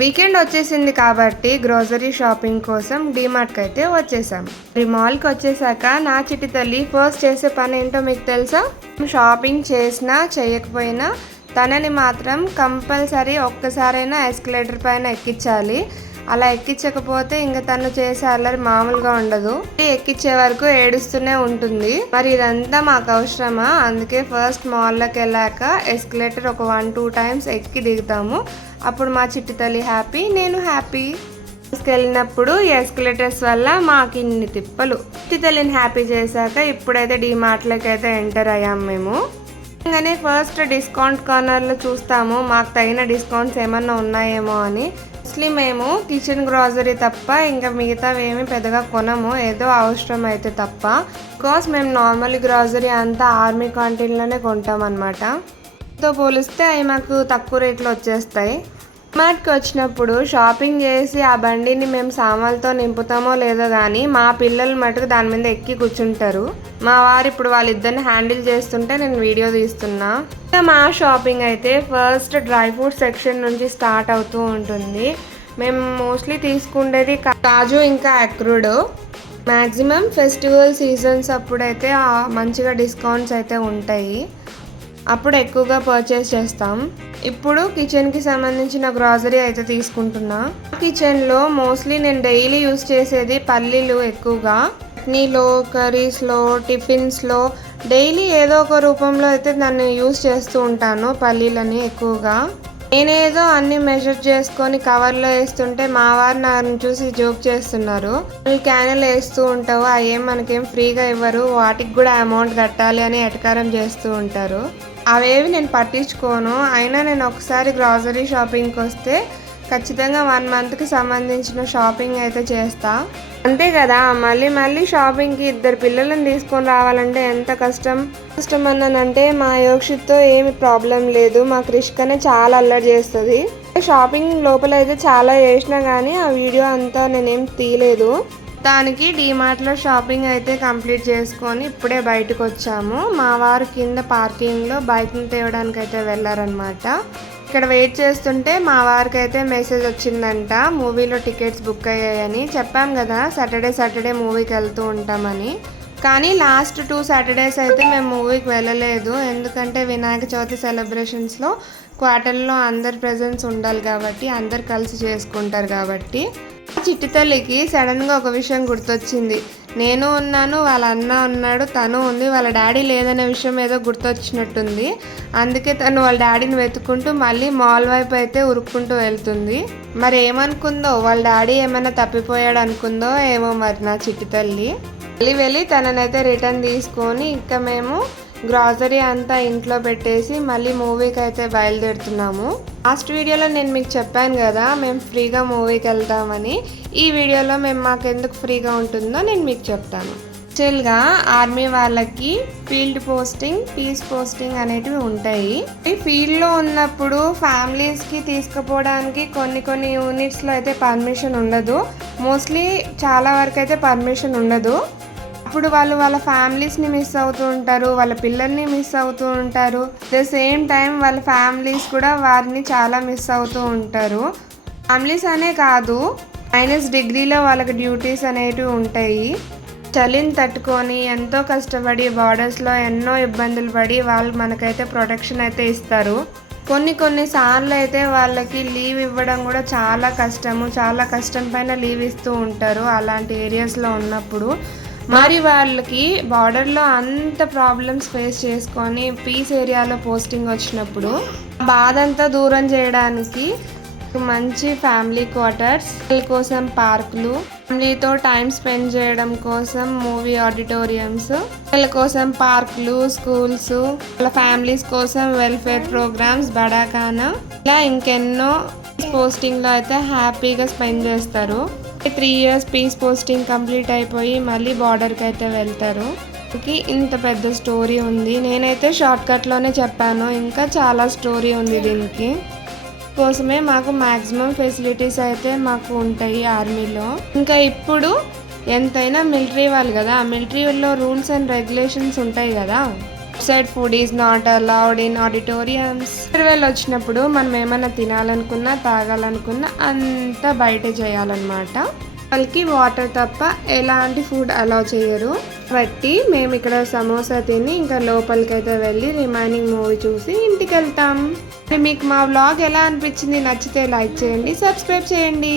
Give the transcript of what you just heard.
Weekend వచ్చేసింది కాబట్టి grocery shopping కోసం డీమార్ట్కి అయితే వచ్చేసాం. మాల్కి వచ్చేసాక నా చిట్టి తల్లి ఫస్ట్ చేసే పని ఏంటో మీకు తెలుసా? షాపింగ్ చేసినా చేయకపోయినా తనని మాత్రం కంపల్సరీ ఒక్కసారైనా ఎస్కలేటర్ పైన ఎక్కించాలి. అలా ఎక్కించకపోతే ఇంకా తను చేసే అల్లరి మామూలుగా ఉండదు. ఎక్కించే వరకు ఏడుస్తూనే ఉంటుంది. మరి ఇదంతా మాకు అవసరమా? అందుకే ఫస్ట్ మాల్లోకి వెళ్ళాక ఎస్కలేటర్ ఒక 1-2 టైమ్స్ ఎక్కి దిగుతాము. అప్పుడు మా చిట్టి తల్లి హ్యాపీ, నేను హ్యాపీ. వెళ్ళినప్పుడు ఎస్కలేటర్స్ వల్ల మాకు ఇన్ని తిప్పలు. చిట్టి తల్లిని హ్యాపీ చేశాక ఇప్పుడైతే డీమార్ట్లోకి అయితే ఎంటర్ అయ్యాము మేము. కానీ ఫస్ట్ డిస్కౌంట్ కార్నర్లో చూస్తాము మాకు తగిన డిస్కౌంట్స్ ఏమన్నా ఉన్నాయేమో అని. మోస్ట్లీ మేము కిచెన్ గ్రాసరీ తప్ప ఇంకా మిగతావి ఏమి పెద్దగా కొనము, ఏదో అవసరం అయితే తప్ప. బికాస్ మేము నార్మల్ గ్రాసరీ అంతా ఆర్మీ క్యాంటీన్లోనే కొంటాం అనమాట. తో పోలిస్తే అవి మాకు తక్కువ రేట్లో వచ్చేస్తాయి. మార్ట్కి వచ్చినప్పుడు షాపింగ్ చేసి ఆ బండిని మేము సామాన్లతో నింపుతామో లేదో కానీ మా పిల్లలు మటుకు దాని మీద ఎక్కి కూర్చుంటారు. మా వారు ఇప్పుడు వాళ్ళిద్దరిని హ్యాండిల్ చేస్తుంటే నేను వీడియో తీస్తున్నా. మా షాపింగ్ అయితే ఫస్ట్ డ్రై ఫ్రూట్ సెక్షన్ నుంచి స్టార్ట్ అవుతూ ఉంటుంది. మేము మోస్ట్లీ తీసుకుండేది కాజు ఇంకా అక్రూడ్. మ్యాక్సిమం ఫెస్టివల్ సీజన్స్ అప్పుడైతే మంచిగా డిస్కౌంట్స్ అయితే ఉంటాయి, అప్పుడు ఎక్కువగా పర్చేస్ చేస్తాం. ఇప్పుడు కిచెన్కి సంబంధించిన గ్రాసరీ అయితే తీసుకుంటున్నా. కిచెన్లో మోస్ట్లీ నేను డైలీ యూస్ చేసేది పల్లీలు ఎక్కువగా. చట్నీలో, కర్రీస్లో, టిఫిన్స్లో డైలీ ఏదో ఒక రూపంలో అయితే దాన్ని యూస్ చేస్తూ ఉంటాను పల్లీలని ఎక్కువగా. నేనేదో అన్ని మెజర్ చేసుకొని కవర్లో వేస్తుంటే మా వారు నన్ను చూసి జోక్ చేస్తున్నారు. క్యానెల్ వేస్తూ ఉంటావు, అవేం మనకేం ఫ్రీగా ఇవ్వరు, వాటికి కూడా అమౌంట్ కట్టాలి అని ఎటకారం చేస్తూ ఉంటారు. అవేవి నేను పట్టించుకోను. అయినా నేను ఒకసారి గ్రాసరీ షాపింగ్కి వస్తే ఖచ్చితంగా 1 మంత్కి సంబంధించిన షాపింగ్ అయితే చేస్తా. అంతే కదా, మళ్ళీ మళ్ళీ షాపింగ్కి 2 పిల్లలను తీసుకొని రావాలంటే ఎంత కష్టం అన్నానంటే మా యోక్షిత్తో ఏమి ప్రాబ్లం లేదు, మా క్రిష్కనే చాలా అల్లరి చేస్తుంది. షాపింగ్ లోపల అయితే చాలా చేసినా కానీ ఆ వీడియో అంతా నేనేం తీయలేదు. దానికి డీమార్ట్లో షాపింగ్ అయితే కంప్లీట్ చేసుకొని ఇప్పుడే బయటకు వచ్చాము. మా వారు కింద పార్కింగ్లో బైక్ని తేవడానికి అయితే వెళ్ళారనమాట. ఇక్కడ వెయిట్ చేస్తుంటే మా వారికి అయితే మెసేజ్ వచ్చిందంట, మూవీలో టికెట్స్ బుక్ అయ్యాయని. చెప్పాం కదా సాటర్డే మూవీకి వెళ్తూ ఉంటామని. కానీ లాస్ట్ 2 సాటర్డేస్ అయితే మేము మూవీకి వెళ్ళలేదు, ఎందుకంటే వినాయక చవితి సెలబ్రేషన్స్లో క్వార్టర్లో అందరి ప్రెజెన్స్ ఉండాలి కాబట్టి, అందరు కలిసి చేసుకుంటారు కాబట్టి. చిట్టి తల్లికి సడన్గా ఒక విషయం గుర్తొచ్చింది. నేను ఉన్నాను, వాళ్ళ అన్న ఉన్నాడు, తను ఉంది, వాళ్ళ డాడీ లేదనే విషయం ఏదో గుర్తొచ్చినట్టుంది. అందుకే తను వాళ్ళ డాడీని వెతుక్కుంటూ మళ్ళీ మాల్ వైపు అయితే ఉరుక్కుంటూ వెళ్తుంది. మరి ఏమనుకుందో, వాళ్ళ డాడీ ఏమైనా తప్పిపోయాడు అనుకుందో ఏమో మరి నా చిట్టి తల్లి. వెళ్ళి తననైతే రిటర్న్ తీసుకొని ఇంకా మేము గ్రాసరీ అంతా ఇంట్లో పెట్టేసి మళ్ళీ మూవీకి అయితే బయలుదేరుతున్నాము. లాస్ట్ వీడియోలో నేను మీకు చెప్పాను కదా మేము ఫ్రీగా మూవీకి వెళ్తామని. ఈ వీడియోలో మేము మాకెందుకు ఫ్రీగా ఉంటుందో నేను మీకు చెప్తాను. యాక్చువల్గా ఆర్మీ వాళ్ళకి ఫీల్డ్ పోస్టింగ్, పీస్ పోస్టింగ్ అనేటివి ఉంటాయి. ఈ ఫీల్డ్లో ఉన్నప్పుడు ఫ్యామిలీస్కి తీసుకుపోవడానికి కొన్ని యూనిట్స్లో అయితే పర్మిషన్ ఉండదు. మోస్ట్లీ చాలా వరకు అయితే పర్మిషన్ ఉండదు. అప్పుడు వాళ్ళు వాళ్ళ ఫ్యామిలీస్ని మిస్ అవుతూ ఉంటారు, వాళ్ళ పిల్లల్ని మిస్ అవుతూ ఉంటారు. ద సేమ్ టైం వాళ్ళ ఫ్యామిలీస్ కూడా వారిని చాలా మిస్ అవుతూ ఉంటారు. ఫ్యామిలీస్ అనే కాదు, -డిగ్రీలో వాళ్ళకి డ్యూటీస్ అనేటివి ఉంటాయి. చలిని తట్టుకొని ఎంతో కష్టపడి బార్డర్స్లో ఎన్నో ఇబ్బందులు పడి వాళ్ళు మనకైతే ప్రొటెక్షన్ అయితే ఇస్తారు. కొన్ని సార్లు అయితే వాళ్ళకి లీవ్ ఇవ్వడం కూడా చాలా కష్టము, చాలా కష్టం పైన లీవ్ ఇస్తూ ఉంటారు అలాంటి ఏరియాస్లో ఉన్నప్పుడు. మరి వాళ్ళకి బార్డర్లో అంత ప్రాబ్లమ్స్ ఫేస్ చేసుకొని పీస్ ఏరియాలో పోస్టింగ్ వచ్చినప్పుడు బాధ అంతా దూరం చేయడానికి మంచి ఫ్యామిలీ క్వార్టర్స్, వాళ్ళ కోసం పార్కులు, ఫ్యామిలీతో టైం స్పెండ్ చేయడం కోసం మూవీ ఆడిటోరియంస్, వాళ్ళ కోసం పార్కులు, స్కూల్స్, వాళ్ళ ఫ్యామిలీస్ కోసం వెల్ఫేర్ ప్రోగ్రామ్స్, బడాఖానా, ఇలా ఇంకెన్నో పోస్టింగ్లో అయితే హ్యాపీగా స్పెండ్ చేస్తారు. 3 years పీస్ పోస్టింగ్ కంప్లీట్ అయిపోయి మళ్ళీ బార్డర్కి అయితే వెళ్తారు. ఇంత పెద్ద స్టోరీ ఉంది. నేనైతే షార్ట్కట్లోనే చెప్పాను, ఇంకా చాలా స్టోరీ ఉంది దీనికి. కోసమే మాకు మ్యాక్సిమం ఫెసిలిటీస్ అయితే మాకు ఉంటాయి ఆర్మీలో. ఇంకా ఇప్పుడు ఎంతైనా మిలిటరీ వాళ్ళు కదా, మిలిటరీలో రూల్స్ అండ్ రెగ్యులేషన్స్ ఉంటాయి కదా. Side food is not allowed in auditoriums. Farewell వచ్చినప్పుడు మనం ఏమైనా తినాలనుకున్నా తాగాలనుకున్నా అంతా బయట చేయాలన్నమాట. వాళ్ళకి వాటర్ తప్ప ఎలాంటి ఫుడ్ అలౌ చేయరు. కాబట్టి మేము ఇక్కడ సమోసా తిని ఇంకా లోపలికి అయితే వెళ్ళి రిమైనింగ్ మూవీ చూసి ఇంటికి వెళ్తాం. మీకు మా వ్లాగ్ ఎలా అనిపించింది? నచ్చితే లైక్ చేయండి, సబ్స్క్రైబ్ చేయండి.